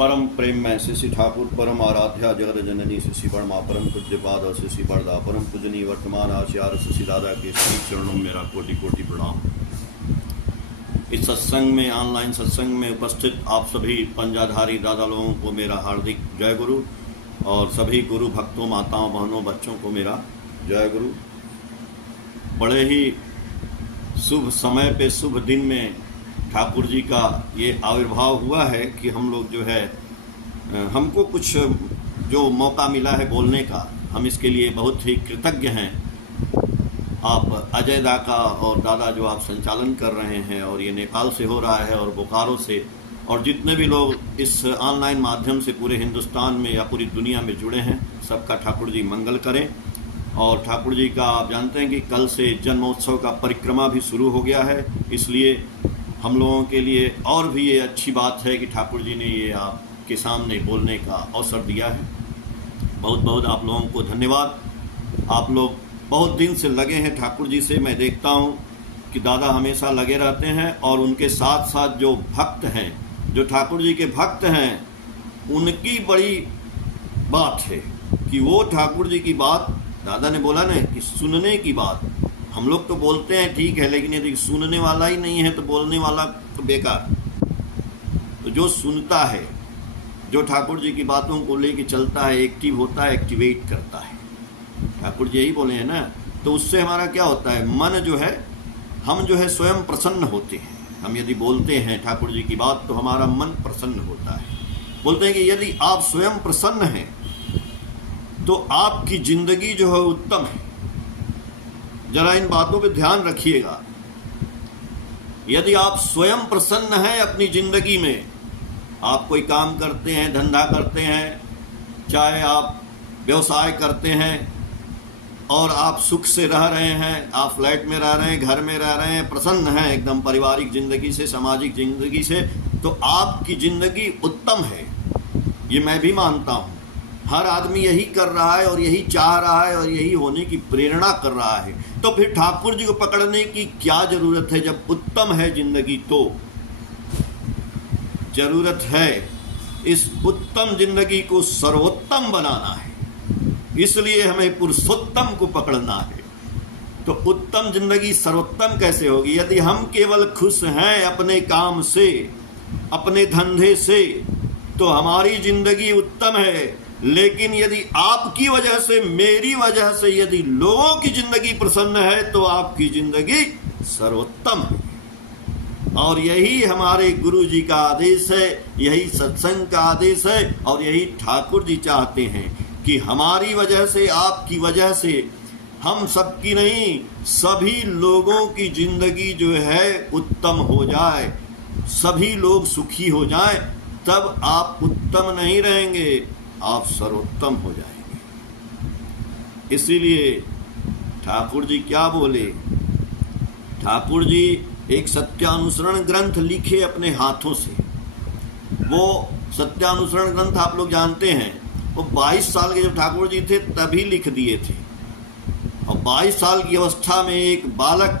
परम प्रेम में शिशि ठाकुर परम आराध्या जगत जननी शिशि बर्मा परम पूज्य पाद शिशि बरदा परम पूजनी वर्तमान आचार्य शिशि दादा के श्री चरणों में मेरा कोटि कोटि प्रणाम। इस सत्संग में, ऑनलाइन सत्संग में उपस्थित आप सभी पंजाधारी दादा लोगों को मेरा हार्दिक जय गुरु और सभी गुरु भक्तों, माताओं, बहनों, बच्चों को मेरा जय गुरु। बड़े ही शुभ समय पे, शुभ दिन में ठाकुर जी का ये आविर्भाव हुआ है कि हम लोग जो है, हमको कुछ जो मौका मिला है बोलने का, हम इसके लिए बहुत ही कृतज्ञ हैं। आप अजय दा का और दादा जो आप संचालन कर रहे हैं, और ये नेपाल से हो रहा है और बोकारो से, और जितने भी लोग इस ऑनलाइन माध्यम से पूरे हिंदुस्तान में या पूरी दुनिया में जुड़े हैं, सबका ठाकुर जी मंगल करें। और ठाकुर जी का आप जानते हैं कि कल से जन्मोत्सव का परिक्रमा भी शुरू हो गया है, इसलिए हम लोगों के लिए और भी ये अच्छी बात है कि ठाकुर जी ने ये आपके सामने बोलने का अवसर दिया है। बहुत बहुत आप लोगों को धन्यवाद। आप लोग बहुत दिन से लगे हैं ठाकुर जी से। मैं देखता हूँ कि दादा हमेशा लगे रहते हैं, और उनके साथ साथ जो भक्त हैं, जो ठाकुर जी के भक्त हैं, उनकी बड़ी बात है कि वो ठाकुर जी की बात, दादा ने बोला ना कि सुनने की बात। हम लोग तो बोलते हैं ठीक है, लेकिन यदि सुनने वाला ही नहीं है तो बोलने वाला तो बेकार। तो जो सुनता है, जो ठाकुर जी की बातों को लेके चलता है, एक्टिव होता है, एक्टिवेट करता है, ठाकुर जी यही बोले हैं ना, तो उससे हमारा क्या होता है, मन जो है, हम जो है स्वयं प्रसन्न होते हैं। हम यदि बोलते हैं ठाकुर जी की बात तो हमारा मन प्रसन्न होता है। बोलते हैं कि यदि आप स्वयं प्रसन्न हैं तो आपकी जिंदगी जो है उत्तम है। जरा इन बातों पे ध्यान रखिएगा। यदि आप स्वयं प्रसन्न हैं अपनी जिंदगी में, आप कोई काम करते हैं, धंधा करते हैं, चाहे आप व्यवसाय करते हैं, और आप सुख से रह रहे हैं, आप फ्लैट में रह रहे हैं, घर में रह रहे हैं, प्रसन्न हैं एकदम पारिवारिक जिंदगी से, सामाजिक जिंदगी से, तो आपकी जिंदगी उत्तम है। ये मैं भी मानता हूँ। हर आदमी यही कर रहा है और यही चाह रहा है और यही होने की प्रेरणा कर रहा है। तो फिर ठाकुर जी को पकड़ने की क्या जरूरत है? जब उत्तम है जिंदगी तो जरूरत है इस उत्तम जिंदगी को सर्वोत्तम बनाना है। इसलिए हमें पुरुषोत्तम को पकड़ना है। तो उत्तम जिंदगी सर्वोत्तम कैसे होगी? यदि हम केवल खुश हैं अपने काम से, अपने धंधे से, तो हमारी जिंदगी उत्तम है। लेकिन यदि आपकी वजह से, मेरी वजह से यदि लोगों की जिंदगी प्रसन्न है तो आपकी जिंदगी सर्वोत्तम है। और यही हमारे गुरु जी का आदेश है, यही सत्संग का आदेश है, और यही ठाकुर जी चाहते हैं कि हमारी वजह से, आपकी वजह से, हम सबकी नहीं, सभी लोगों की जिंदगी जो है उत्तम हो जाए, सभी लोग सुखी हो जाए। तब आप उत्तम नहीं रहेंगे, आप सर्वोत्तम हो जाएंगे। इसीलिए ठाकुर जी क्या बोले? ठाकुर जी एक सत्यानुसरण ग्रंथ लिखे अपने हाथों से। वो सत्यानुसरण ग्रंथ आप लोग जानते हैं, वो 22 साल के जब ठाकुर जी थे तभी लिख दिए थे। और 22 साल की अवस्था में एक बालक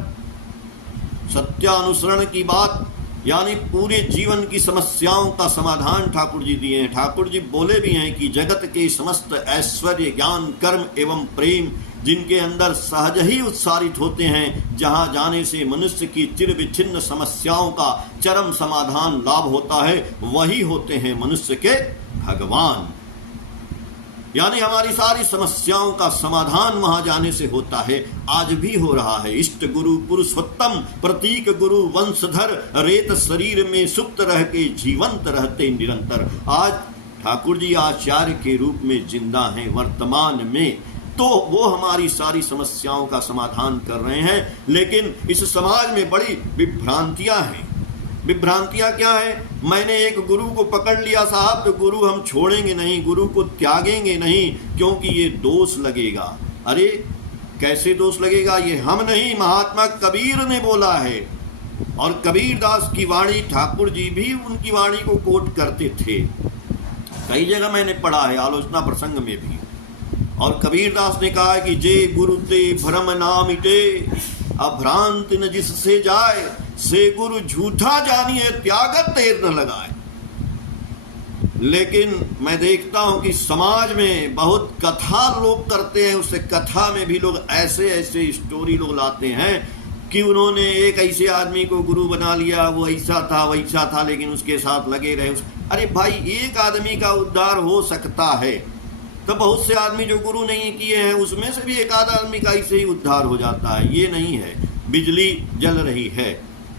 सत्यानुसरण की बात, यानी पूरे जीवन की समस्याओं का समाधान ठाकुर जी दिए हैं। ठाकुर जी बोले भी हैं कि जगत के समस्त ऐश्वर्य, ज्ञान, कर्म एवं प्रेम जिनके अंदर सहज ही उत्सारित होते हैं, जहां जाने से मनुष्य की चिर विच्छिन्न समस्याओं का चरम समाधान लाभ होता है, वही होते हैं मनुष्य के भगवान। यानी हमारी सारी समस्याओं का समाधान वहां जाने से होता है। आज भी हो रहा है। इष्ट गुरु पुरुषोत्तम प्रतीक गुरु वंशधर, रेत शरीर में सुप्त रह के जीवंत रहते निरंतर। आज ठाकुर जी आचार्य के रूप में जिंदा हैं वर्तमान में, तो वो हमारी सारी समस्याओं का समाधान कर रहे हैं। लेकिन इस समाज में बड़ी विभ्रांतियां हैं। विभ्रांतियां क्या है? मैंने एक गुरु को पकड़ लिया साहब, तो गुरु हम छोड़ेंगे नहीं, गुरु को त्यागेंगे नहीं, क्योंकि ये दोष लगेगा। अरे कैसे दोष लगेगा? ये हम नहीं, महात्मा कबीर ने बोला है। और कबीर दास की वाणी, ठाकुर जी भी उनकी वाणी को कोट करते थे। कई जगह मैंने पढ़ा है, आलोचना प्रसंग में भी। और कबीर दास ने कहा है कि जे गुरु ते भ्रम ना मिटे, अभ्रांत न जिससे जाए, से गुरु झूठा जानिए त्यागत देर न लगाए। लेकिन मैं देखता हूं कि समाज में बहुत कथा लोग करते हैं, उससे कथा में भी लोग ऐसे ऐसे स्टोरी लोग लाते हैं कि उन्होंने एक ऐसे आदमी को गुरु बना लिया, वो ऐसा था वैसा था, लेकिन उसके साथ लगे रहे। अरे भाई, एक आदमी का उद्धार हो सकता है तो बहुत से आदमी जो गुरु नहीं किए हैं उसमें से भी एक आधा आदमी का ऐसे ही उद्धार हो जाता है। ये नहीं है। बिजली जल रही है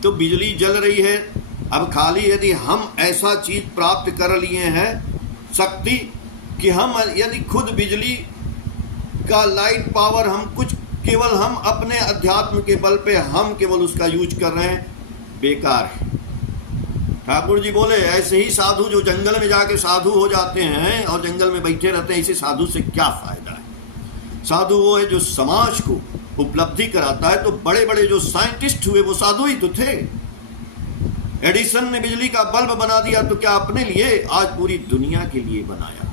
तो बिजली जल रही है। अब खाली यदि हम ऐसा चीज प्राप्त कर लिए हैं, शक्ति, कि हम यदि खुद बिजली का लाइट पावर हम कुछ केवल हम अपने अध्यात्म के बल पे हम केवल उसका यूज कर रहे हैं, बेकार है। ठाकुर जी बोले ऐसे ही साधु जो जंगल में जाके साधु हो जाते हैं और जंगल में बैठे रहते हैं, ऐसे साधु से क्या फायदा है? साधु वो है जो समाज को उपलब्धि कराता है। तो बड़े बड़े जो साइंटिस्ट हुए वो साधु ही तो थे। एडिसन ने बिजली का बल्ब बना दिया तो क्या अपने लिए? आज पूरी दुनिया के लिए बनाया।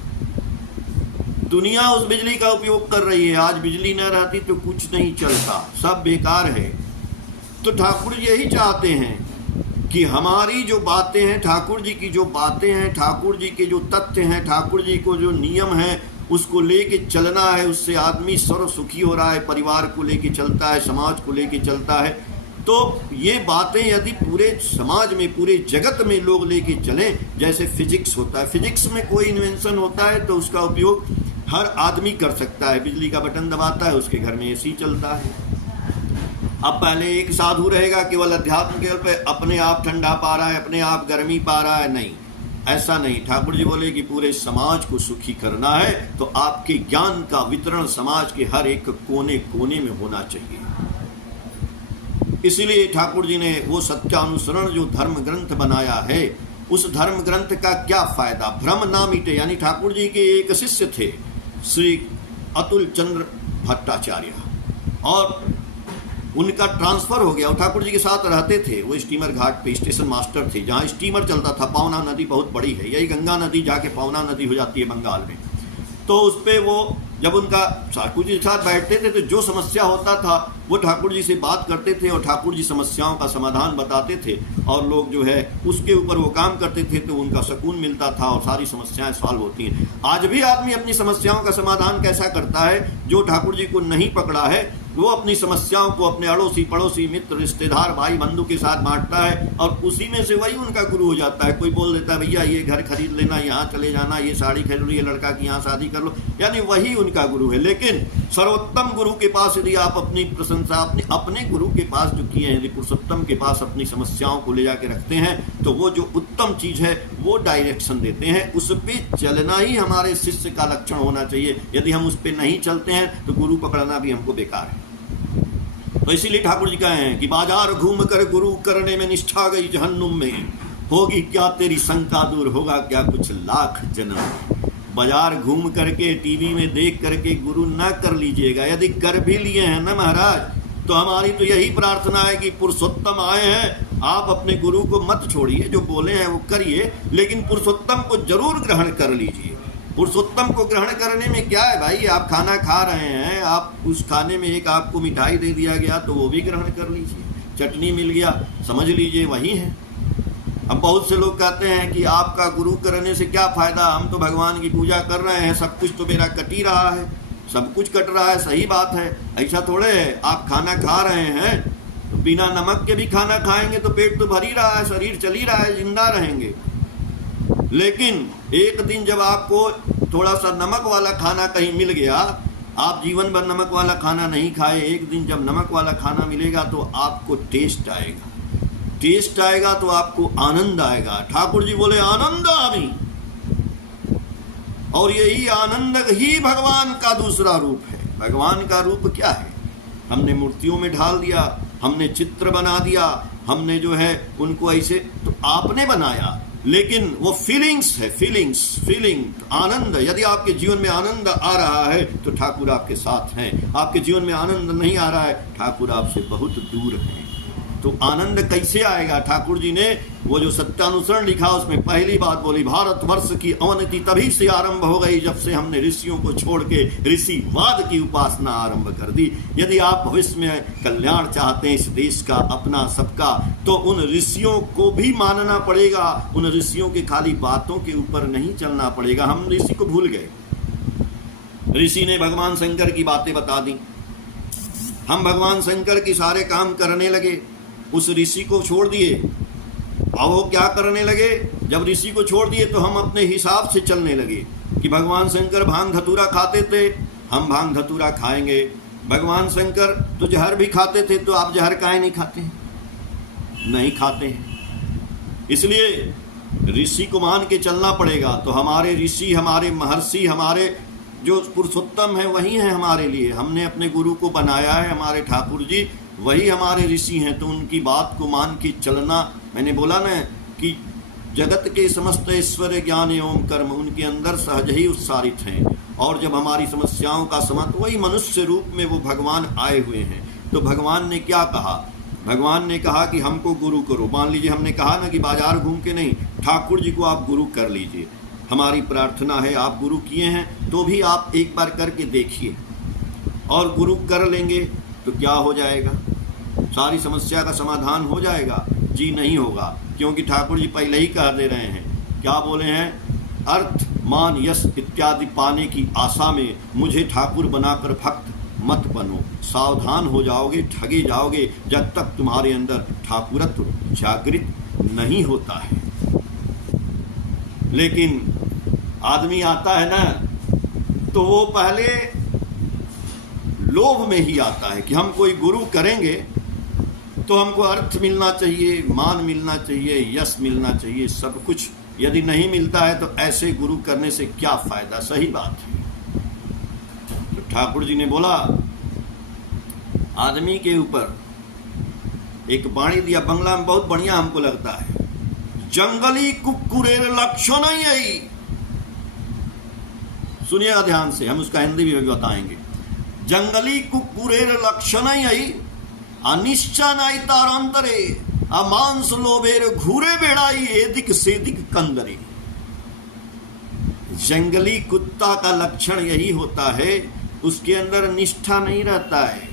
दुनिया उस बिजली का उपयोग कर रही है। आज बिजली न रहती तो कुछ नहीं चलता, सब बेकार है। तो ठाकुर यही चाहते हैं कि हमारी जो बातें हैं, ठाकुर जी की जो बातें हैं, ठाकुर जी के जो तथ्य हैं, ठाकुर जी को जो नियम है, उसको लेके चलना है। उससे आदमी सर्व सुखी हो रहा है, परिवार को लेके चलता है, समाज को लेके चलता है। तो ये बातें यदि पूरे समाज में, पूरे जगत में लोग लेके चलें, जैसे फिजिक्स होता है, फिजिक्स में कोई इन्वेंशन होता है तो उसका उपयोग हर आदमी कर सकता है। बिजली का बटन दबाता है, उसके घर में एसी चलता है। अब पहले एक साधु रहेगा केवल अध्यात्म के बल पे, अपने आप ठंडा पा रहा है, अपने आप गर्मी पा रहा है, नहीं, ऐसा नहीं। ठाकुर जी बोले कि पूरे समाज को सुखी करना है तो आपके ज्ञान का वितरण समाज के हर एक कोने कोने में होना चाहिए। इसलिए ठाकुर जी ने वो सत्यानुसरण जो धर्म ग्रंथ बनाया है, उस धर्म ग्रंथ का क्या फायदा? भ्रम ना मिटे। यानी ठाकुर जी के एक शिष्य थे श्री अतुल चंद्र भट्टाचार्य, और उनका ट्रांसफर हो गया। वो ठाकुर जी के साथ रहते थे। वो स्टीमर घाट पे स्टेशन मास्टर थे, जहाँ स्टीमर चलता था। पावना नदी बहुत बड़ी है, यही गंगा नदी जाके पावना नदी हो जाती है बंगाल में। तो उस पर वो जब उनका ठाकुर जी के साथ बैठते थे तो जो समस्या होता था वो ठाकुर जी से बात करते थे और ठाकुर जी समस्याओं का समाधान बताते थे, और लोग जो है उसके ऊपर वो काम करते थे तो उनका सुकून मिलता था और सारी समस्याएं सॉल्व होती हैं। आज भी आदमी अपनी समस्याओं का समाधान कैसा करता है? जो ठाकुर जी को नहीं पकड़ा है वो अपनी समस्याओं को अपने अड़ोसी पड़ोसी मित्र रिश्तेदार भाई बंधु के साथ बांटता है, और उसी में से वही उनका गुरु हो जाता है। कोई बोल देता है भैया ये घर खरीद लेना, यहाँ चले जाना, ये साड़ी खरीद लो, ये लड़का की यहाँ शादी कर लो, यानी वही उनका गुरु है। लेकिन सर्वोत्तम गुरु के पास यदि आप अपनी प्रशंसा अपने गुरु के पास जो किए हैं, यदि पुरुषोत्तम के पास अपनी समस्याओं को ले जाके रखते हैं तो वो जो उत्तम चीज है वो डायरेक्शन देते हैं। उस पर चलना ही हमारे शिष्य का लक्षण होना चाहिए। यदि हम उस पर नहीं चलते हैं तो गुरु पकड़ना भी हमको बेकार है। तो इसीलिए ठाकुर जी कहे हैं कि बाजार घूम कर गुरु करने में निष्ठा गई जहन्नुम में, होगी क्या तेरी शंका दूर, होगा क्या कुछ लाख जन्म। बाजार घूम करके टीवी में देख करके गुरु ना कर लीजिएगा। यदि कर भी लिए हैं ना महाराज, तो हमारी तो यही प्रार्थना है कि पुरुषोत्तम आए हैं, आप अपने गुरु को मत छोड़िए, जो बोले हैं वो करिए, लेकिन पुरुषोत्तम को जरूर ग्रहण कर लीजिए। पुरुषोत्तम को ग्रहण करने में क्या है भाई? आप खाना खा रहे हैं, आप उस खाने में एक आपको मिठाई दे दिया गया तो वो भी ग्रहण कर लीजिए। चटनी मिल गया, समझ लीजिए वही है। अब बहुत से लोग कहते हैं कि आपका गुरु करने से क्या फायदा, हम तो भगवान की पूजा कर रहे हैं, सब कुछ तो मेरा कट ही रहा है, सब कुछ कट रहा है। सही बात है, ऐसा थोड़े है। आप खाना खा रहे हैं तो बिना नमक के भी खाना खाएंगे तो पेट तो भर ही रहा है, शरीर चल ही रहा है, जिंदा रहेंगे। लेकिन एक दिन जब आपको थोड़ा सा नमक वाला खाना कहीं मिल गया, आप जीवन भर नमक वाला खाना नहीं खाए, एक दिन जब नमक वाला खाना मिलेगा तो आपको टेस्ट आएगा, टेस्ट आएगा तो आपको आनंद आएगा। ठाकुर जी बोले आनंद आमी, और यही आनंद ही भगवान का दूसरा रूप है। भगवान का रूप क्या है? हमने मूर्तियों में ढाल दिया, हमने चित्र बना दिया, हमने जो है उनको ऐसे, तो आपने बनाया, लेकिन वो फीलिंग्स है, फीलिंग आनंद। यदि आपके जीवन में आनंद आ रहा है तो ठाकुर आपके साथ हैं, आपके जीवन में आनंद नहीं आ रहा है ठाकुर आपसे बहुत दूर हैं। तो आनंद कैसे आएगा? ठाकुर जी ने वो जो सत्यानुसरण लिखा उसमें पहली बात बोली, भारतवर्ष की अवनति तभी से आरंभ हो गई जब से हमने ऋषियों को छोड़ के ऋषिवाद की उपासना आरंभ कर दी। यदि आप भविष्य में कल्याण चाहते हैं इस देश का, अपना, सबका, तो उन ऋषियों को भी मानना पड़ेगा। उन ऋषियों के खाली बातों के ऊपर नहीं चलना पड़ेगा। हम ऋषि को भूल गए। ऋषि ने भगवान शंकर की बातें बता दी, हम भगवान शंकर की सारे काम करने लगे, उस ऋषि को छोड़ दिए। अब वो क्या करने लगे? जब ऋषि को छोड़ दिए तो हम अपने हिसाब से चलने लगे कि भगवान शंकर भांग धतूरा खाते थे, हम भांग धतूरा खाएंगे। भगवान शंकर तो जहर भी खाते थे, तो आप जहर काहे नहीं खाते हैं? नहीं खाते हैं। इसलिए ऋषि को मान के चलना पड़ेगा। तो हमारे ऋषि, हमारे महर्षि, हमारे जो पुरुषोत्तम है वही है हमारे लिए। हमने अपने गुरु को बनाया है, हमारे ठाकुर जी वही हमारे ऋषि हैं। तो उनकी बात को मान के चलना, मैंने बोला ना कि जगत के समस्त ऐश्वर्य ज्ञान एवं कर्म उनके अंदर सहज ही उत्सारित हैं। और जब हमारी समस्याओं का समाधान, वही मनुष्य रूप में वो भगवान आए हुए हैं। तो भगवान ने क्या कहा? भगवान ने कहा कि हमको गुरु करो। मान लीजिए हमने कहा ना कि बाजार घूम के नहीं, ठाकुर जी को आप गुरु कर लीजिए। हमारी प्रार्थना है, आप गुरु किए हैं तो भी आप एक बार करके देखिए। और गुरु कर लेंगे तो क्या हो जाएगा? सारी समस्या का समाधान हो जाएगा? जी नहीं होगा, क्योंकि ठाकुर जी पहले ही कह दे रहे हैं। क्या बोले हैं? अर्थ, मान, यश इत्यादि पाने की आशा में मुझे ठाकुर बनाकर भक्त मत बनो। सावधान हो जाओगे, ठगे जाओगे जब तक तुम्हारे अंदर ठाकुरत्व जागृत नहीं होता है। लेकिन आदमी आता है ना, तो वो पहले लोभ में ही आता है कि हम कोई गुरु करेंगे तो हमको अर्थ मिलना चाहिए, मान मिलना चाहिए, यश मिलना चाहिए, सब कुछ। यदि नहीं मिलता है तो ऐसे गुरु करने से क्या फायदा? सही बात है। तो ठाकुर जी ने बोला, आदमी के ऊपर एक वाणी दिया, बंगला में बहुत बढ़िया हमको लगता है, जंगली कुकुरेर लक्षण यही। सुनिएगा ध्यान से, हम उसका हिंदी भी बताएंगे। जंगली कुकुरेर लक्षण यही, अनिश्चनाई तारांतरे, अमांस लोभेर घूरे बेड़ाई एदिक सेदिक कंदरे। जंगली कुत्ता का लक्षण यही होता है, उसके अंदर निष्ठा नहीं रहता है।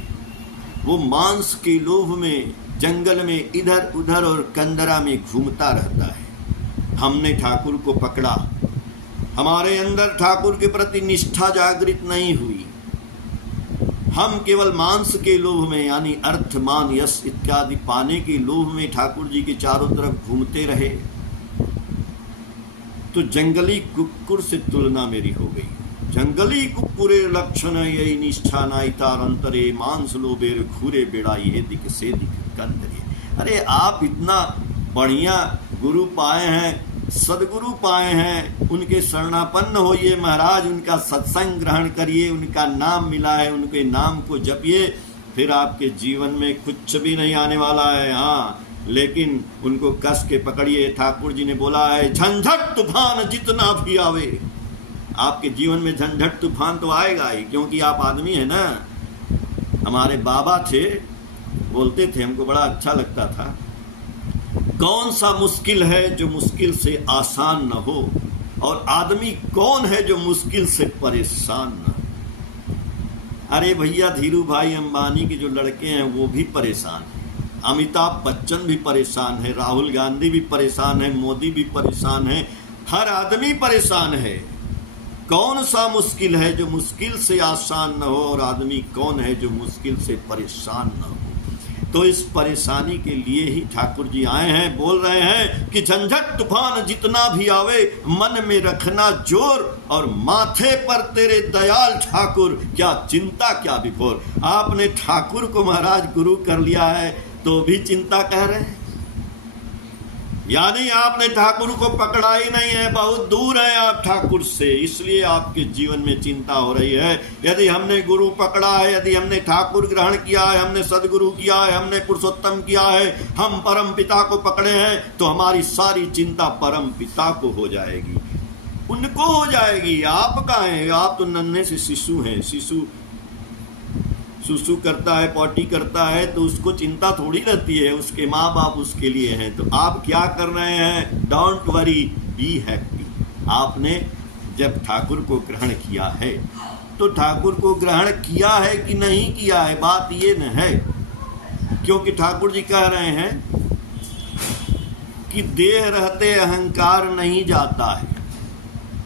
वो मांस के लोभ में जंगल में इधर उधर और कंदरा में घूमता रहता है। हमने ठाकुर को पकड़ा, हमारे अंदर ठाकुर के प्रति निष्ठा जागृत नहीं हुई। हम केवल मांस के लोभ में, यानी अर्थ, मान, यश इत्यादि पाने के लोभ में ठाकुर जी के चारों तरफ घूमते रहे। तो जंगली कुकुर से तुलना मेरी हो गई। जंगली कुकुरे लक्षण यही, निष्ठा नाई तारंतरे, मांस लोभेर घूरे बेड़ाई हे दिक से दिक कंदरे। अरे आप इतना बढ़िया गुरु पाए हैं, सदगुरु पाए हैं, उनके शरणापन्न होइए महाराज, उनका सत्संग ग्रहण करिए, उनका नाम मिला है, उनके नाम को जपिए, फिर आपके जीवन में कुछ भी नहीं आने वाला है। हाँ, लेकिन उनको कस के पकड़िए। ठाकुर जी ने बोला है, झंझट तूफान जितना भी आवे। आपके जीवन में झंझट तूफान तो आएगा ही, क्योंकि आप आदमी है ना। हमारे बाबा थे, बोलते थे, हमको बड़ा अच्छा लगता था, कौन सा मुश्किल है जो मुश्किल से आसान न हो, और आदमी कौन है जो मुश्किल से परेशान न हो। अरे भैया, धीरू भाई अंबानी के जो लड़के हैं वो भी परेशान हैं, अमिताभ बच्चन भी परेशान है, राहुल गांधी भी परेशान है, मोदी भी परेशान है, हर आदमी परेशान है। कौन सा मुश्किल है जो मुश्किल से आसान न हो, और आदमी कौन है जो मुश्किल से परेशान न हो। तो इस परेशानी के लिए ही ठाकुर जी आए हैं, बोल रहे हैं कि झंझट तूफान जितना भी आवे, मन में रखना जोर, और माथे पर तेरे दयाल ठाकुर, क्या चिंता क्या विभोर। आपने ठाकुर को महाराज गुरु कर लिया है तो भी चिंता कह रहे हैं। यानी आपने ठाकुर को पकड़ा ही नहीं है, बहुत दूर है आप ठाकुर से, इसलिए आपके जीवन में चिंता हो रही है। यदि हमने गुरु पकड़ा है, यदि हमने ठाकुर ग्रहण किया है, हमने सदगुरु किया है, हमने पुरुषोत्तम किया है, हम परम पिता को पकड़े हैं, तो हमारी सारी चिंता परम पिता को हो जाएगी, उनको हो जाएगी। आप कहाँ हैं? आप तो नन्हे से शिशु हैं। शिशु सुसु करता है, पॉटी करता है, तो उसको चिंता थोड़ी रहती है, उसके माँ बाप उसके लिए हैं। तो आप क्या कर रहे हैं? Don't worry, be happy. आपने जब ठाकुर को ग्रहण किया है, तो ठाकुर को ग्रहण किया है कि नहीं किया है, बात ये न है। क्योंकि ठाकुर जी कह रहे हैं कि देह रहते अहंकार नहीं जाता है,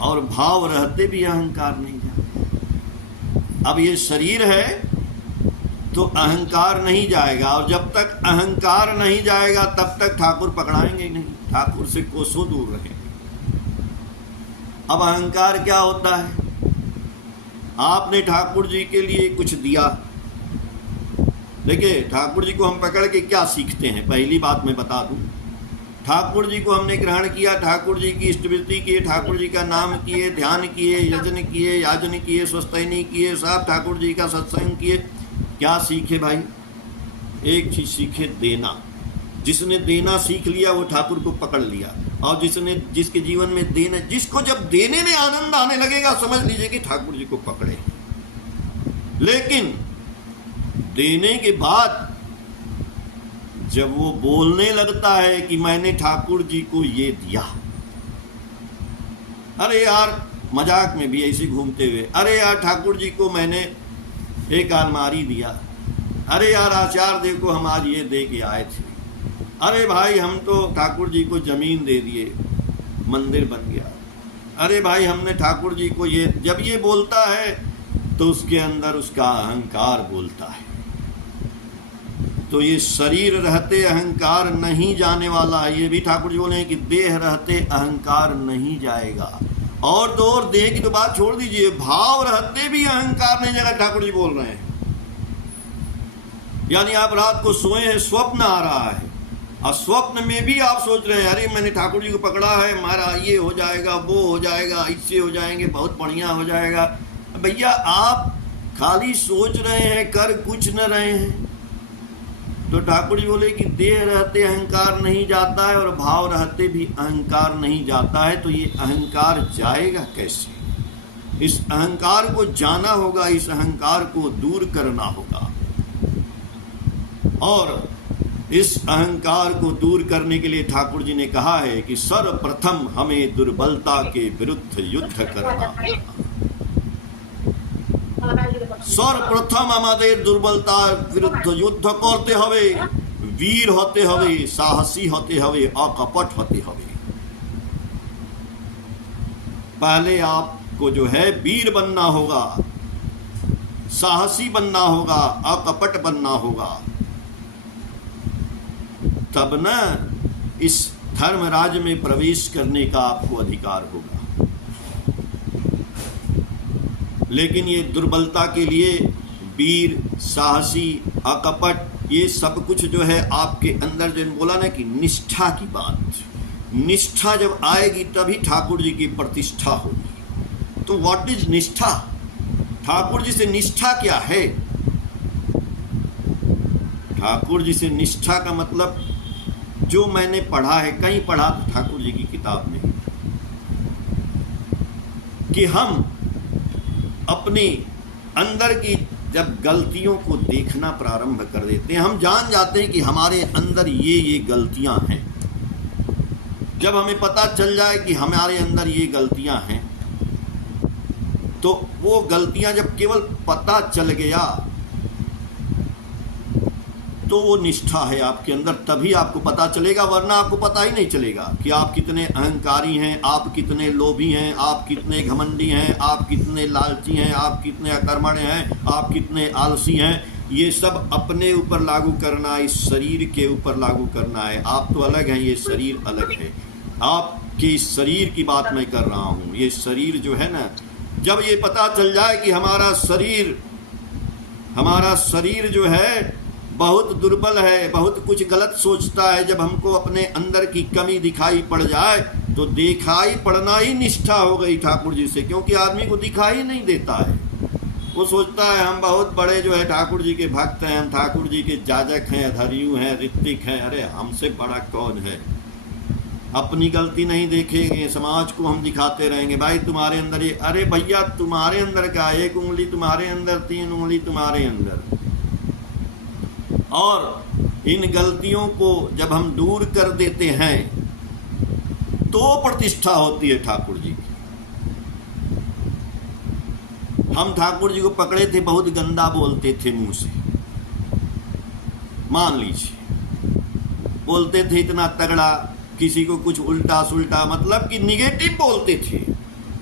और भाव रहते भी अहंकार नहीं जाता। अब ये शरीर है तो अहंकार नहीं जाएगा, और जब तक अहंकार नहीं जाएगा तब तक ठाकुर पकड़ाएंगे नहीं, ठाकुर से कोसों दूर रहेंगे। अब अहंकार क्या होता है? आपने ठाकुर जी के लिए कुछ दिया। देखिए, ठाकुर जी को हम पकड़ के क्या सीखते हैं? पहली बात मैं बता दूं, ठाकुर जी को हमने ग्रहण किया, ठाकुर जी की इष्टवृत्ति किए, ठाकुर जी का नाम किए, ध्यान किए, यजन किए, याजन किए, स्वस्तैनी किए, सब ठाकुर जी का सत्संग किए। क्या सीखे भाई? एक चीज सीखे, देना। जिसने देना सीख लिया वो ठाकुर को पकड़ लिया, और जिसके जीवन में देने, जिसको जब देने में आनंद आने लगेगा, समझ लीजिए कि ठाकुर जी को पकड़े। लेकिन देने के बाद जब वो बोलने लगता है कि मैंने ठाकुर जी को ये दिया, अरे यार, मजाक में भी ऐसे घूमते हुए, अरे यार ठाकुर जी को मैंने एक अलमारी दिया, अरे यार आचार्य देव को हम आज ये दे के आए थे, अरे भाई हम तो ठाकुर जी को जमीन दे दिए, मंदिर बन गया, अरे भाई हमने ठाकुर जी को ये। जब ये बोलता है तो उसके अंदर उसका अहंकार बोलता है। तो ये शरीर रहते अहंकार नहीं जाने वाला है। ये भी ठाकुर जी बोले हैं कि देह रहते अहंकार नहीं जाएगा। और तो और देह की तो बात छोड़ दीजिए, भाव रहते भी अहंकार नहीं जाएगा, ठाकुर जी बोल रहे हैं। यानी आप रात को सोए हैं, स्वप्न आ रहा है, और स्वप्न में भी आप सोच रहे हैं, अरे मैंने ठाकुर जी को पकड़ा है, हमारा ये हो जाएगा, वो हो जाएगा, इससे हो जाएंगे, बहुत बढ़िया हो जाएगा। भैया आप खाली सोच रहे हैं, कर कुछ न रहे हैं। तो ठाकुर जी बोले कि देह रहते अहंकार नहीं जाता है, और भाव रहते भी अहंकार नहीं जाता है। तो ये अहंकार जाएगा कैसे? इस अहंकार को जाना होगा, इस अहंकार को दूर करना होगा। और इस अहंकार को दूर करने के लिए ठाकुर जी ने कहा है कि सर्वप्रथम हमें दुर्बलता के विरुद्ध युद्ध करना। सर्वप्रथम हमारे दुर्बलता विरुद्ध युद्ध करते हवे, वीर होते हवे, साहसी होते हवे, अकपट होते हवे। पहले आपको जो है वीर बनना होगा, साहसी बनना होगा, अकपट बनना होगा, तब न इस धर्म राज्य में प्रवेश करने का आपको अधिकार होगा। लेकिन ये दुर्बलता के लिए वीर, साहसी, अकपट, ये सब कुछ जो है आपके अंदर, जो बोला ना कि निष्ठा की बात, निष्ठा जब आएगी तभी ठाकुर जी की प्रतिष्ठा होगी। तो व्हाट इज निष्ठा? ठाकुर जी से निष्ठा क्या है? ठाकुर जी से निष्ठा का मतलब, जो मैंने पढ़ा है, कहीं पढ़ा था ठाकुर जी की किताब में, कि हम अपने अंदर की जब गलतियों को देखना प्रारंभ कर देते हैं, हम जान जाते हैं कि हमारे अंदर ये गलतियां हैं। जब हमें पता चल जाए कि हमारे अंदर ये गलतियां हैं, तो वो गलतियां जब केवल पता चल गया तो वो निष्ठा है आपके अंदर, तभी आपको पता चलेगा, वरना आपको पता ही नहीं चलेगा कि आप कितने अहंकारी हैं, आप कितने लोभी हैं, आप कितने घमंडी हैं, आप कितने लालची हैं, आप कितने अकर्मण्य हैं, आप कितने आलसी हैं। ये सब अपने ऊपर लागू करना, इस शरीर के ऊपर लागू करना है। आप तो अलग हैं, ये शरीर अलग है। आपके इस शरीर की बात मैं कर रहा हूँ। ये शरीर जो है ना, जब ये पता चल जाए कि हमारा शरीर जो है बहुत दुर्बल है, बहुत कुछ गलत सोचता है। जब हमको अपने अंदर की कमी दिखाई पड़ जाए तो दिखाई पड़ना ही निष्ठा हो गई ठाकुर जी से, क्योंकि आदमी को दिखाई नहीं देता है। वो सोचता है हम बहुत बड़े जो है ठाकुर जी के भक्त हैं, हम ठाकुर जी के जाजक हैं, धरियू हैं, ऋत्विक हैं। अरे हमसे बड़ा कौन है? अपनी गलती नहीं देखेंगे, समाज को हम दिखाते रहेंगे भाई तुम्हारे अंदर ये। अरे भैया तुम्हारे अंदर का, एक उंगली तुम्हारे अंदर, 3 उंगली तुम्हारे अंदर। और इन गलतियों को जब हम दूर कर देते हैं तो प्रतिष्ठा होती है ठाकुर जी की। हम ठाकुर जी को पकड़े थे, बहुत गंदा बोलते थे मुंह से, मान लीजिए बोलते थे इतना तगड़ा, किसी को कुछ उल्टा सुल्टा, मतलब कि निगेटिव बोलते थे।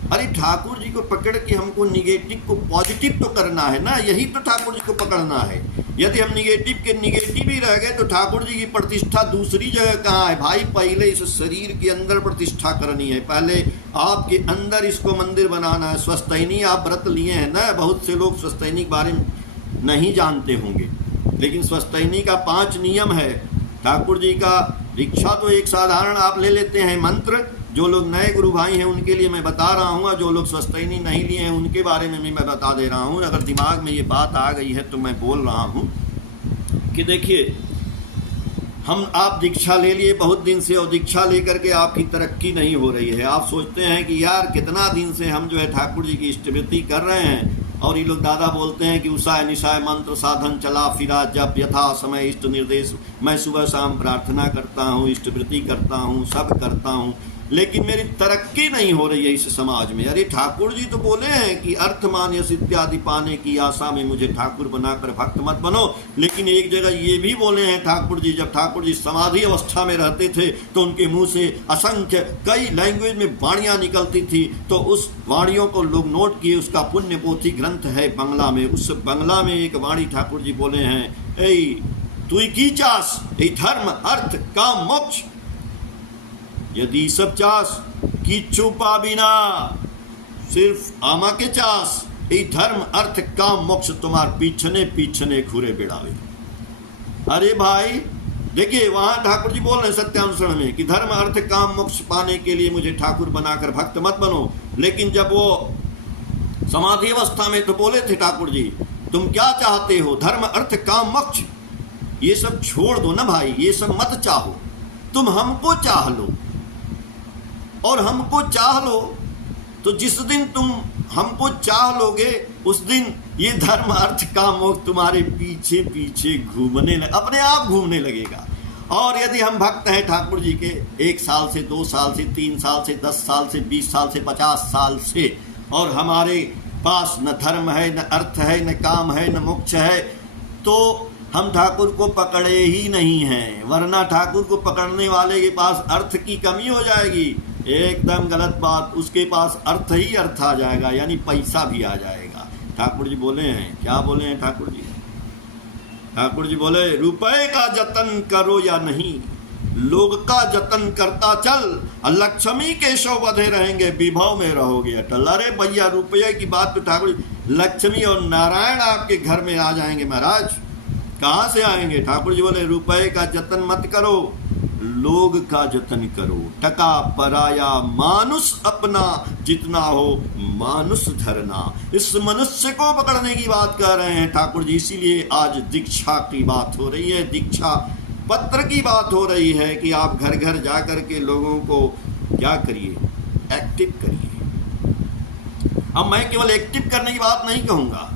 अरे ठाकुर जी को पकड़ के हमको निगेटिव को पॉजिटिव तो करना है ना, यही तो ठाकुर जी को पकड़ना है। यदि हम निगेटिव के निगेटिव ही रह गए तो ठाकुर जी की प्रतिष्ठा दूसरी जगह कहाँ है भाई? पहले इस शरीर के अंदर प्रतिष्ठा करनी है, पहले आपके अंदर इसको मंदिर बनाना है। स्वस्थैनी आप व्रत लिए हैं ना, बहुत से लोग स्वस्थैनी के बारे में नहीं जानते होंगे, लेकिन स्वस्थैनी का 5 नियम है। ठाकुर जी का दीक्षा तो एक साधारण आप ले लेते हैं मंत्र, जो लोग नए गुरु भाई हैं उनके लिए मैं बता रहा हूँ, जो लोग स्वस्थैनी नहीं लिए हैं उनके बारे में भी मैं बता दे रहा हूँ। अगर दिमाग में ये बात आ गई है तो मैं बोल रहा हूँ कि देखिए, आप दीक्षा ले लिए बहुत दिन से, और दीक्षा लेकर के आपकी तरक्की नहीं हो रही है। आप सोचते हैं कि यार कितना दिन से हम जो है ठाकुर जी की इष्टवृत्ति कर रहे हैं, और ये लोग दादा बोलते हैं कि उषाय निशाय मंत्र साधन चला फिरा जब यथा समय इष्ट निर्देश, मैं सुबह शाम प्रार्थना करता हूँ, इष्टवृत्ति करता हूँ, सब करता हूँ, लेकिन मेरी तरक्की नहीं हो रही है इस समाज में। अरे ठाकुर जी तो बोले हैं कि अर्थ मान यश इत्यादि पाने की आशा में मुझे ठाकुर बनाकर भक्त मत बनो। लेकिन एक जगह ये भी बोले हैं ठाकुर जी, जब ठाकुर जी समाधि अवस्था में रहते थे तो उनके मुंह से असंख्य कई लैंग्वेज में वाणियाँ निकलती थी, तो उस वाणियों को लोग नोट किए। उसका पुण्य पोथी ग्रंथ है बंगला में, उस बंगला में एक वाणी ठाकुर जी बोले हैं, ऐ तुई की चास, ए धर्म अर्थ काम मोक्ष, यदि सब चास किच्छु पाबिना, सिर्फ आमा के चास, ए धर्म अर्थ काम मोक्ष तुम्हार पीछने पीछने खुरे बिड़ावे। अरे भाई देखिए, वहां ठाकुर जी बोल रहे हैं सत्यानुसरण में कि धर्म अर्थ काम मोक्ष पाने के लिए मुझे ठाकुर बनाकर भक्त मत बनो। लेकिन जब वो समाधि अवस्था में तो बोले थे ठाकुर जी, तुम क्या चाहते हो? धर्म अर्थ काम मोक्ष, ये सब छोड़ दो ना भाई, ये सब मत चाहो, तुम हमको चाह लो। और हमको चाह लो तो जिस दिन तुम हमको चाह लोगे उस दिन ये धर्म अर्थ काम मोक्ष तुम्हारे पीछे पीछे अपने आप घूमने लगेगा। और यदि हम भक्त हैं ठाकुर जी के 1 साल से, 2 साल से, 3 साल से, 10 साल से, 20 साल से, 50 साल से, और हमारे पास न धर्म है, न अर्थ है, न काम है, न मोक्ष है, तो हम ठाकुर को पकड़े ही नहीं हैं। वरना ठाकुर को पकड़ने वाले के पास अर्थ की कमी हो जाएगी। एकदम गलत बात, उसके पास अर्थ ही अर्थ आ जाएगा, यानी पैसा भी आ जाएगा। ठाकुर जी बोले हैं, क्या बोले हैं ठाकुर जी? ठाकुर जी बोले, रुपए का जतन करो या नहीं, लोग का जतन करता चल, लक्ष्मी केशव बधे रहेंगे, विभव में रहोगे अटल। अरे भैया रुपये की बात तो ठाकुर जी, लक्ष्मी और नारायण आपके घर में आ जाएंगे महाराज। कहाँ से आएंगे? ठाकुर जी बोले, रुपए का जतन मत करो, लोग का जतन करो। टका पराया मानुष अपना, जितना हो मानुष धरना। इस मनुष्य को पकड़ने की बात कर रहे हैं ठाकुर जी, इसीलिए आज दीक्षा की बात हो रही है, दीक्षा पत्र की बात हो रही है कि आप घर घर जा कर के लोगों को क्या करिए, एक्टिव करिए। अब मैं केवल एक्टिव करने की बात नहीं कहूँगा,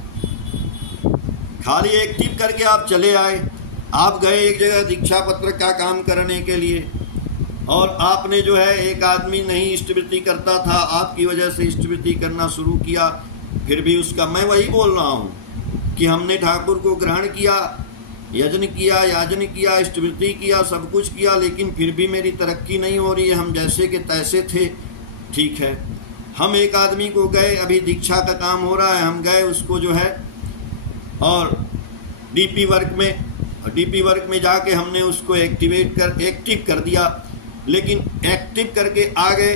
खाली एक्टिव करके आप चले आए, आप गए एक जगह दीक्षा पत्र का काम करने के लिए, और आपने जो है, एक आदमी नहीं इष्टवृत्ति करता था, आपकी वजह से इष्टवृत्ति करना शुरू किया। फिर भी उसका, मैं वही बोल रहा हूँ कि हमने ठाकुर को ग्रहण किया, यजन किया, याजन किया, इष्टवृत्ति किया, सब कुछ किया, लेकिन फिर भी मेरी तरक्की नहीं हो रही है। हम जैसे के तैसे थे, ठीक है। हम एक आदमी को गए, अभी दीक्षा का काम हो रहा है, हम गए उसको जो है, और डीपी वर्क में जाके हमने उसको एक्टिव कर दिया। लेकिन एक्टिव करके आ गए,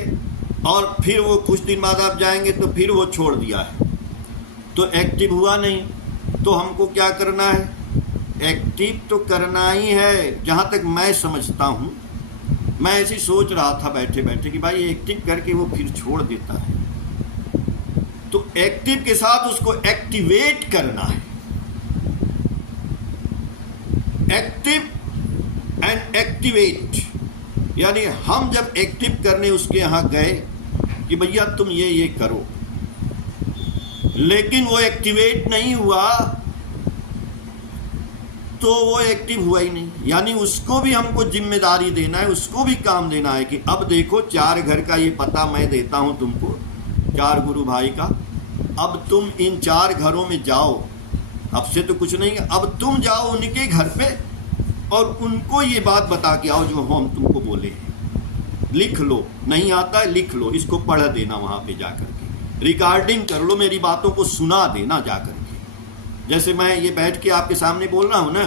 और फिर वो कुछ दिन बाद आप जाएंगे तो फिर वो छोड़ दिया है, तो एक्टिव हुआ नहीं। तो हमको क्या करना है? एक्टिव तो करना ही है, जहाँ तक मैं समझता हूँ। मैं ऐसी सोच रहा था बैठे बैठे कि भाई एक्टिव करके वो फिर छोड़ देता है, तो एक्टिव के साथ उसको एक्टिवेट करना है। एक्टिव एंड एक्टिवेट, यानी हम जब एक्टिव करने उसके यहाँ गए कि भैया तुम ये करो, लेकिन वो एक्टिवेट नहीं हुआ, तो वो एक्टिव हुआ ही नहीं। यानी उसको भी हमको जिम्मेदारी देना है, उसको भी काम देना है कि अब देखो 4 घर का ये पता मैं देता हूं तुमको, 4 गुरु भाई का, अब तुम इन 4 घरों में जाओ। अब से तो कुछ नहीं है, अब तुम जाओ उनके घर पे और उनको ये बात बता के आओ जो हम तुमको बोले हैं। लिख लो, नहीं आता है लिख लो, इसको पढ़ देना, वहां पे जाकर के रिकॉर्डिंग कर लो, मेरी बातों को सुना देना जाकर के। जैसे मैं ये बैठ के आपके सामने बोल रहा हूँ ना,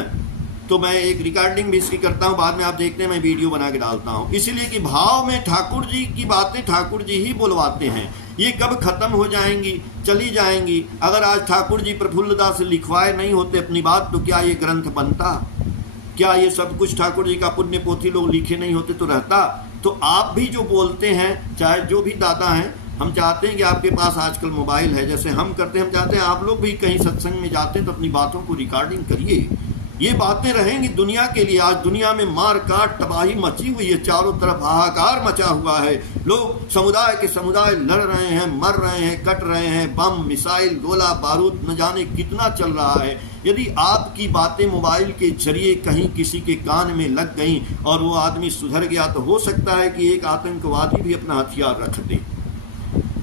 तो मैं एक रिकॉर्डिंग भी इसकी करता हूँ, बाद में आप देखते हैं मैं वीडियो बना के डालता हूँ, इसीलिए कि भाव में ठाकुर जी की बातें ठाकुर जी ही बुलवाते हैं। ये कब खत्म हो जाएंगी, चली जाएंगी। अगर आज ठाकुर जी प्रफुल्लदास लिखवाए नहीं होते अपनी बात, तो क्या ये ग्रंथ बनता? क्या ये सब कुछ ठाकुर जी का पुण्य पोथी लोग लिखे नहीं होते तो रहता? तो आप भी जो बोलते हैं, चाहे जो भी दादा हैं, हम चाहते हैं कि आपके पास आजकल मोबाइल है, जैसे हम करते हैं, हम चाहते हैं आप लोग भी कहीं सत्संग में जाते हैं तो अपनी बातों को रिकॉर्डिंग करिए। ये बातें रहेंगी दुनिया के लिए। आज दुनिया में मार काट तबाही मची हुई है, चारों तरफ हाहाकार मचा हुआ है, लोग समुदाय के समुदाय लड़ रहे हैं, मर रहे हैं, कट रहे हैं, बम मिसाइल गोला बारूद न जाने कितना चल रहा है। यदि आपकी बातें मोबाइल के जरिए कहीं किसी के कान में लग गई और वो आदमी सुधर गया, तो हो सकता है कि एक आतंकवादी भी अपना हथियार रख दे।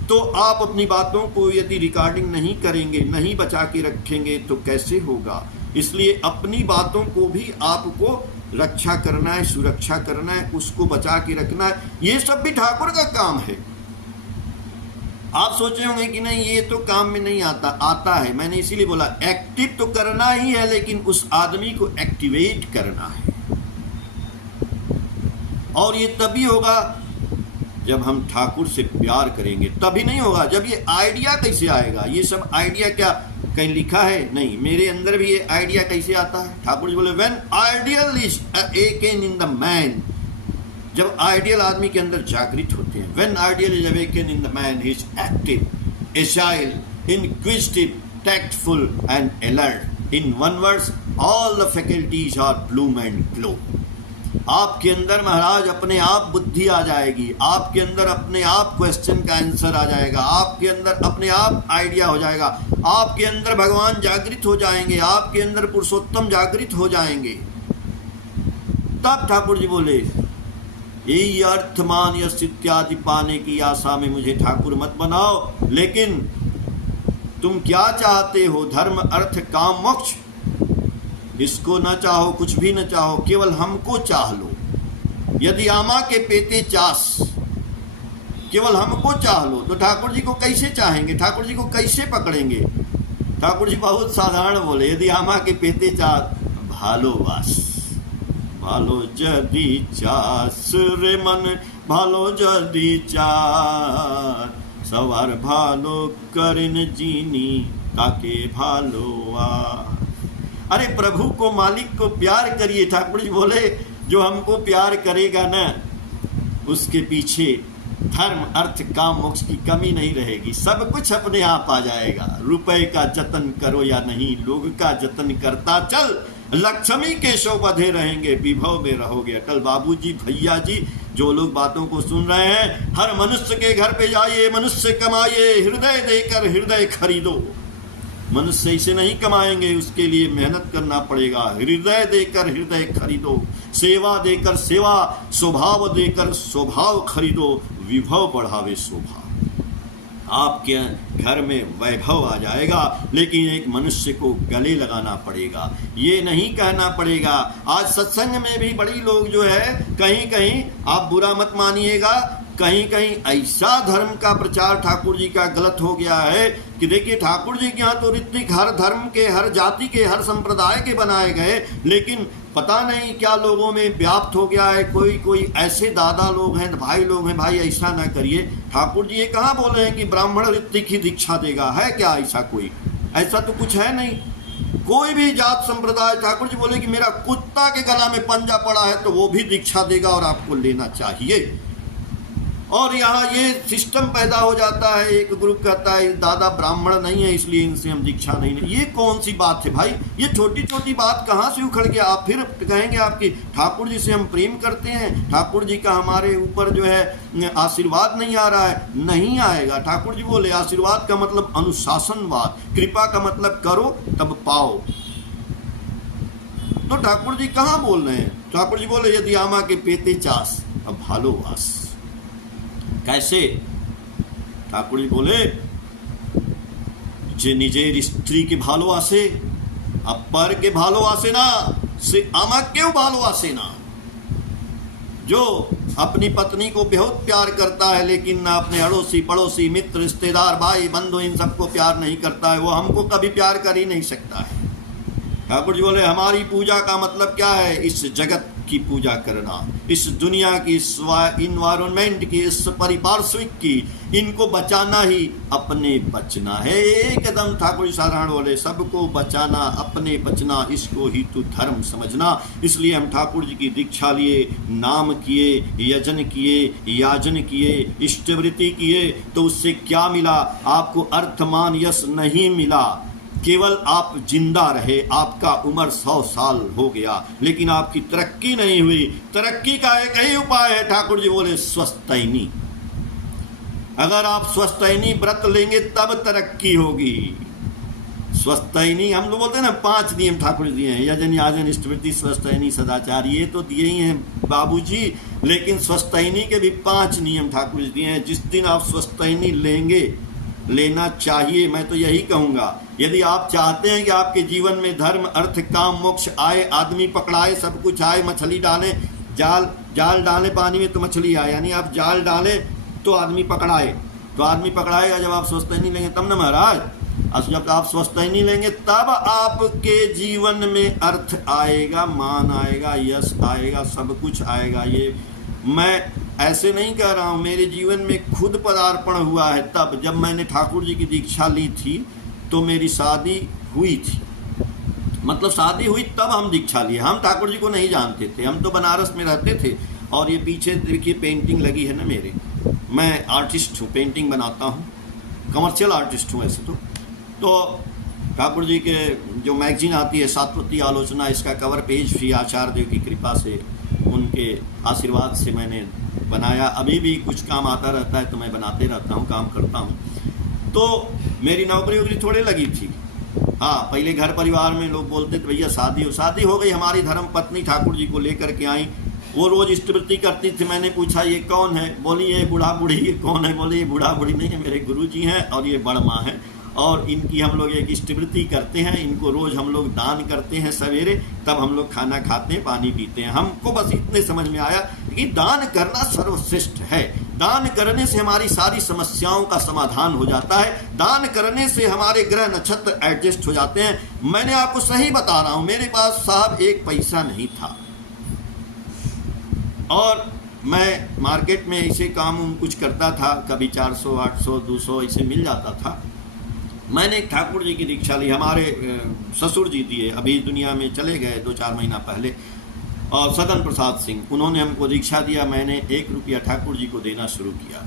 तो आप अपनी बातों को यदि रिकॉर्डिंग नहीं करेंगे, नहीं बचा के रखेंगे, तो कैसे होगा? इसलिए अपनी बातों को भी आपको रक्षा करना है, सुरक्षा करना है, उसको बचा के रखना है। ये सब भी ठाकुर का काम है। आप सोचे होंगे कि नहीं ये तो काम में नहीं आता, आता है। मैंने इसीलिए बोला एक्टिव तो करना ही है, लेकिन उस आदमी को एक्टिवेट करना है। और ये तभी होगा जब हम ठाकुर से प्यार करेंगे, तभी नहीं होगा। जब ये आइडिया कैसे आएगा? ये सब आइडिया क्या कहीं लिखा है? नहीं, मेरे अंदर भी ये आइडिया कैसे आता है? ठाकुर जी बोले when ideal is awaken in the man, जब आइडियल आदमी के अंदर जागृत होते हैं। When ideal is awaken in the man he is active, agile, inquisitive, tactful and alert. In one words all the faculties are bloom and glow. आपके अंदर महाराज अपने आप बुद्धि आ जाएगी, आपके अंदर अपने आप क्वेश्चन का आंसर आ जाएगा, आपके अंदर अपने आप आइडिया हो जाएगा, आपके अंदर भगवान जागृत हो जाएंगे, आपके अंदर पुरुषोत्तम जागृत हो जाएंगे। तब ठाकुर जी बोले यही अर्थ मान यश इत्यादि पाने की आशा में मुझे ठाकुर मत बनाओ, लेकिन तुम क्या चाहते हो? धर्म अर्थ काम मोक्ष, इसको न चाहो, कुछ भी न चाहो, केवल हमको चाह लो। यदि आमा के पेते चास, केवल हमको चाह लो, तो ठाकुर जी को कैसे चाहेंगे? ठाकुर जी को कैसे पकड़ेंगे? ठाकुर जी बहुत साधारण बोले, यदि आमा के पेते चास भालोवास, भालो जदि चास रे मन, भालो जदि चार, सवार भालो करिन जीनी ताके भालोवा। अरे प्रभु को, मालिक को प्यार करिए। ठाकुर जी बोले जो हमको प्यार करेगा ना, उसके पीछे धर्म अर्थ काम मोक्ष की कमी नहीं रहेगी, सब कुछ अपने आप आ जाएगा। रुपए का जतन करो या नहीं, लोग का जतन करता चल, लक्ष्मी के शो बधे रहेंगे, विभव में रहोगे अटल। बाबूजी, भैया जी, जो लोग बातों को सुन रहे हैं, हर मनुष्य के घर पे जाइए, मनुष्य कमाइए, हृदय देकर हृदय खरीदो। मनुष्य इसे नहीं कमाएंगे, उसके लिए मेहनत करना पड़ेगा। हृदय देकर हृदय खरीदो, सेवा देकर सेवा, स्वभाव देकर स्वभाव खरीदो, विभव बढ़ावे स्वभाव। आपके घर में वैभव आ जाएगा, लेकिन एक मनुष्य को गले लगाना पड़ेगा। ये नहीं कहना पड़ेगा। आज सत्संग में भी बड़ी लोग जो है, कहीं कहीं आप बुरा मत मानिएगा, कहीं कहीं ऐसा धर्म का प्रचार ठाकुर जी का गलत हो गया है कि देखिए ठाकुर जी के यहाँ तो ऋत्विक हर धर्म के, हर जाति के, हर संप्रदाय के बनाए गए, लेकिन पता नहीं क्या लोगों में व्याप्त हो गया है। कोई ऐसे दादा लोग हैं, भाई लोग हैं, भाई ऐसा ना करिए। ठाकुर जी ये कहाँ बोले हैं कि ब्राह्मण ऋत्विक ही दीक्षा देगा? है क्या ऐसा कोई? ऐसा तो कुछ है नहीं। कोई भी जात संप्रदाय, ठाकुर जी बोले कि मेरा कुत्ता के गला में पंजा पड़ा है तो वो भी दीक्षा देगा और आपको लेना चाहिए। और यहाँ ये सिस्टम पैदा हो जाता है, एक ग्रुप कहता है दादा ब्राह्मण नहीं है इसलिए इनसे हम दीक्षा नहीं लें। ये कौन सी बात है भाई? ये छोटी छोटी बात कहाँ से उखड़ गया? आप फिर कहेंगे आपकी ठाकुर जी से हम प्रेम करते हैं, ठाकुर जी का हमारे ऊपर जो है आशीर्वाद नहीं आ रहा है। नहीं आएगा। ठाकुर जी बोले आशीर्वाद का मतलब अनुशासनवाद, कृपा का मतलब करो तब पाओ। तो ठाकुर जी कहाँ बोल रहे हैं? ठाकुर जी बोले यदि आमा के पेते चास अब भालोवास। कैसे? ठाकुर जी बोले जे निजेर स्त्री के भालोवासे अब पर के भालोवासे ना से आमा क्यों भालोवासे ना। जो अपनी पत्नी को बहुत प्यार करता है लेकिन ना अपने अड़ोसी पड़ोसी मित्र रिश्तेदार भाई बंधु इन सबको प्यार नहीं करता है, वो हमको कभी प्यार कर ही नहीं सकता है। ठाकुर जी बोले हमारी पूजा का मतलब क्या है? इस जगत की पूजा करना, इस दुनिया की, इस इन्वायरमेंट की, इस परिपार्श्विक की, इनको बचाना ही अपने बचना है। एकदम ठाकुर जी साधारण बोले सबको बचाना अपने बचना, इसको ही तू धर्म समझना। इसलिए हम ठाकुर जी की दीक्षा लिए, नाम किए, यजन किए, याजन किए, इष्टवृत्ति किए, तो उससे क्या मिला? आपको अर्थमान यश नहीं मिला, केवल आप जिंदा रहे। आपका उम्र 100 साल हो गया लेकिन आपकी तरक्की नहीं हुई। तरक्की का एक ही उपाय है, ठाकुर जी बोले स्वस्थैनी। अगर आप स्वस्थैनी व्रत लेंगे तब तरक्की होगी। स्वस्थैनी हम लोग बोलते हैं ना, 5 नियम ठाकुर जी दिए हैं, यजन याजन इष्टवृत्ति स्वस्थैनी सदाचार, ये तो दिए ही हैं बाबूजी, लेकिन स्वस्थैनी के भी 5 नियम ठाकुर जी दिए हैं। जिस दिन आप स्वस्थैनी लेंगे, लेना चाहिए, मैं तो यही कहूँगा, यदि आप चाहते हैं कि आपके जीवन में धर्म अर्थ काम मोक्ष आए, आदमी पकड़ाए, सब कुछ आए, मछली डालें, जाल डालें पानी में तो मछली आए, यानी आप जाल डालें तो आदमी पकड़ाए, तो आदमी पकड़ाएगा जब आप स्वस्थैनी लेंगे तब ना महाराज। जब आप स्वस्थैनी लेंगे तब आपके जीवन में अर्थ आएगा, मान आएगा, यश आएगा, सब कुछ आएगा। ये मैं ऐसे नहीं कह रहा हूँ, मेरे जीवन में खुद पदार्पण हुआ है। तब जब मैंने ठाकुर जी की दीक्षा ली थी तो मेरी शादी हुई थी, मतलब शादी हुई तब हम दीक्षा लिए। हम ठाकुर जी को नहीं जानते थे, हम तो बनारस में रहते थे। और ये पीछे देखिए पेंटिंग लगी है ना मेरे, मैं आर्टिस्ट हूँ, पेंटिंग बनाता हूँ, कमर्शियल आर्टिस्ट हूँ ऐसे तो ठाकुर जी के जो मैगजीन आती है सात्वती आलोचना, इसका कवर पेज भी आचार्य देव की कृपा से, उनके आशीर्वाद से मैंने बनाया। अभी भी कुछ काम आता रहता है तो मैं बनाते रहता हूँ, काम करता हूँ। तो मेरी नौकरी वोकरी थोड़े लगी थी। हाँ, पहले घर परिवार में लोग बोलते थे भैया शादी हो गई। हमारी धर्म पत्नी ठाकुर जी को लेकर के आई, वो रोज इष्टवृत्ति करती थी। मैंने पूछा ये कौन है? बोली ये बूढ़ा बूढ़ी। ये कौन है? बोले ये बूढ़ा बूढ़ी नहीं है, मेरे गुरु जी हैं और ये बड़ माँ है, और इनकी हम लोग एक इष्टवृत्ति करते हैं, इनको रोज हम लोग दान करते हैं सवेरे, तब हम लोग खाना खाते हैं, पानी पीते हैं। हमको बस इतने समझ में आया कि दान करना सर्वश्रेष्ठ है। दान करने से हमारी सारी समस्याओं का समाधान हो जाता है, दान करने से हमारे ग्रह नक्षत्र एडजस्ट हो जाते हैं। मैंने आपको सही बता रहा हूँ, मेरे पास साहब एक पैसा नहीं था और मैं मार्केट में ऐसे काम कुछ करता था, कभी 400 800 200 ऐसे मिल जाता था। मैंने ठाकुर जी की दीक्षा ली, हमारे ससुर जी दिए, अभी दुनिया में चले गए 2-4 महीना पहले, और सदन प्रसाद सिंह, उन्होंने हमको दीक्षा दिया। मैंने 1 रुपया ठाकुर जी को देना शुरू किया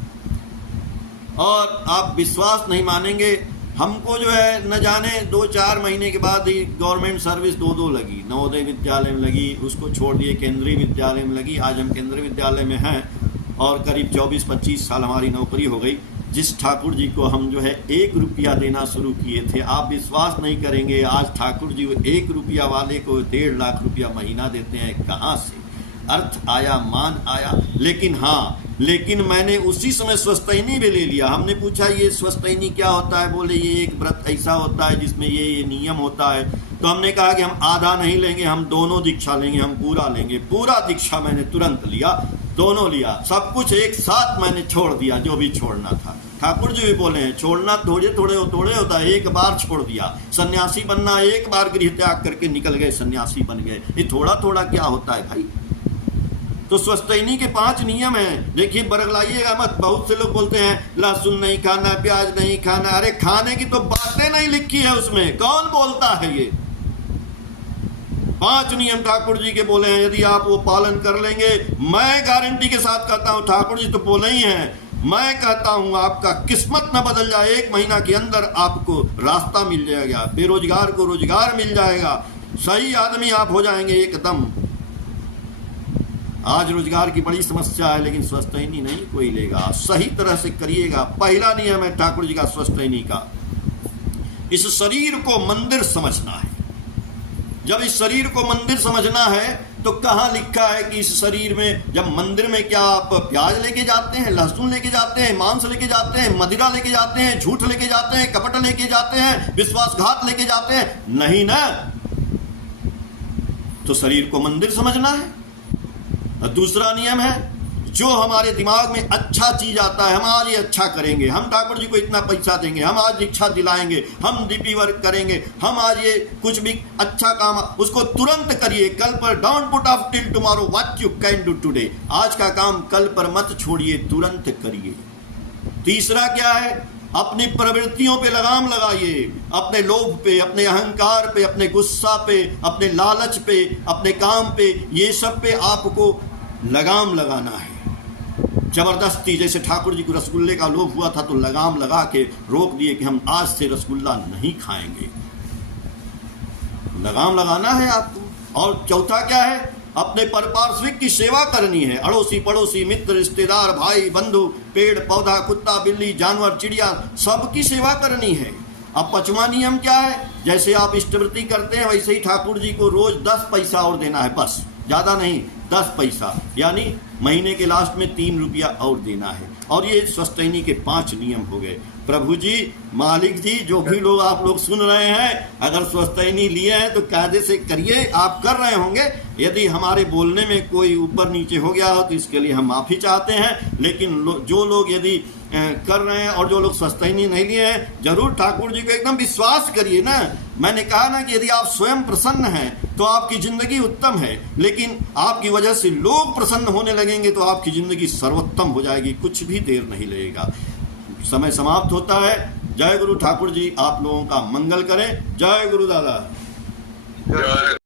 और आप विश्वास नहीं मानेंगे, हमको जो है न जाने 2-4 महीने के बाद ही गवर्नमेंट सर्विस 2 लगी। नवोदय विद्यालय में लगी, उसको छोड़ दिए केंद्रीय विद्यालय में लगी। आज हम केंद्रीय विद्यालय में हैं और करीब 24-25 साल हमारी नौकरी हो गई। जिस ठाकुर जी को हम जो है 1 रुपया देना शुरू किए थे, आप विश्वास नहीं करेंगे, आज ठाकुर जी 1 रुपया वाले को 1.5 लाख रुपया महीना देते हैं। कहाँ से अर्थ आया, मान आया। लेकिन मैंने उसी समय स्वस्थैनी भी ले लिया। हमने पूछा ये स्वस्थैनी क्या होता है? बोले ये एक व्रत ऐसा होता है जिसमें ये नियम होता है। तो हमने कहा कि हम आधा नहीं लेंगे, हम दोनों दीक्षा लेंगे, हम पूरा लेंगे। पूरा दीक्षा मैंने तुरंत लिया, दोनों लिया, सब कुछ एक साथ मैंने छोड़ दिया जो भी छोड़ना था। ठाकुर जी भी बोले हैं छोड़ना थोड़े थोड़े होता है, एक बार छोड़ दिया। सन्यासी बनना, एक बार गृह त्याग करके निकल गए, सन्यासी बन गए। ये थोड़ा थोड़ा क्या होता है भाई? तो स्वस्थैनी के 5 नियम हैं। देखिए बरगलाइएगा मत, बहुत से लोग बोलते हैं लहसुन नहीं खाना, प्याज नहीं खाना। अरे खाने की तो बातें नहीं लिखी है उसमें, कौन बोलता है ये? 5 नियम ठाकुर जी के बोले हैं, यदि आप वो पालन कर लेंगे, मैं गारंटी के साथ कहता हूं, ठाकुर जी तो बोले ही हैं, मैं कहता हूं आपका किस्मत न बदल जाए, 1 महीना के अंदर आपको रास्ता मिल जाएगा, बेरोजगार को रोजगार मिल जाएगा, सही आदमी आप हो जाएंगे एकदम। आज रोजगार की बड़ी समस्या है, लेकिन स्वस्थैनी नहीं कोई लेगा। सही तरह से करिएगा। पहला नियम है ठाकुर जी का स्वस्थैनी का, इस शरीर को मंदिर समझना है। जब इस शरीर को मंदिर समझना है तो कहाँ लिखा है कि इस शरीर में, जब मंदिर में क्या आप प्याज लेके जाते हैं, लहसुन लेके जाते हैं, मांस लेके जाते हैं, मदिरा लेके जाते हैं, झूठ लेके जाते हैं, कपट लेके जाते हैं, विश्वासघात लेके जाते हैं? नहीं ना। तो शरीर को मंदिर समझना है। और दूसरा नियम है, जो हमारे दिमाग में अच्छा चीज आता है, हम आज ये अच्छा करेंगे, हम ठाकुर जी को इतना पैसा देंगे, हम आज दीक्षा दिलाएंगे, हम डीपी वर्क करेंगे, हम आज ये कुछ भी अच्छा काम, उसको तुरंत करिए। कल पर don't put off till tomorrow what you can do today. आज का काम कल पर मत छोड़िए, तुरंत करिए। तीसरा क्या है, अपनी प्रवृत्तियों पे लगाम लगाइए, अपने लोभ पे, अपने अहंकार पे, अपने गुस्सा पे, अपने लालच पे, अपने काम पे, ये सब पे आपको लगाम लगाना है जबरदस्ती। जैसे ठाकुर जी को रसगुल्ले का लोभ हुआ था तो लगाम लगा के रोक दिए कि हम आज से रसगुल्ला नहीं खाएंगे। लगाम लगाना है आपको। और चौथा क्या है, अपने परपार्श्विक की सेवा करनी है। अड़ोसी पड़ोसी, मित्र, रिश्तेदार, भाई बंधु, पेड़ पौधा, कुत्ता बिल्ली, जानवर, चिड़िया, सबकी सेवा करनी है। अब 5वां नियम क्या है, जैसे आप इष्टवृत्ति करते हैं वैसे ही ठाकुर जी को रोज 10 पैसा और देना है, बस, ज़्यादा नहीं, 10 पैसा, यानी महीने के लास्ट में 3 रुपया और देना है। और ये स्वस्थैनी के 5 नियम हो गए। प्रभु जी, मालिक जी, जो भी लोग आप लोग सुन रहे हैं, अगर स्वस्थैनी लिए हैं तो कायदे से करिए। आप कर रहे होंगे, यदि हमारे बोलने में कोई ऊपर नीचे हो गया हो तो इसके लिए हम माफ़ी चाहते हैं। लेकिन जो लोग यदि कर रहे हैं और जो लोग स्वस्थैनी नहीं लिए हैं, जरूर ठाकुर जी को एकदम विश्वास करिए ना। मैंने कहा ना कि यदि आप स्वयं प्रसन्न हैं तो आपकी जिंदगी उत्तम है, लेकिन आपकी वजह से लोग प्रसन्न होने लगेंगे तो आपकी जिंदगी सर्वोत्तम हो जाएगी, कुछ भी देर नहीं लगेगा। समय समाप्त होता है। जय गुरु ठाकुर जी आप लोगों का मंगल करें। जय गुरु दादा। जय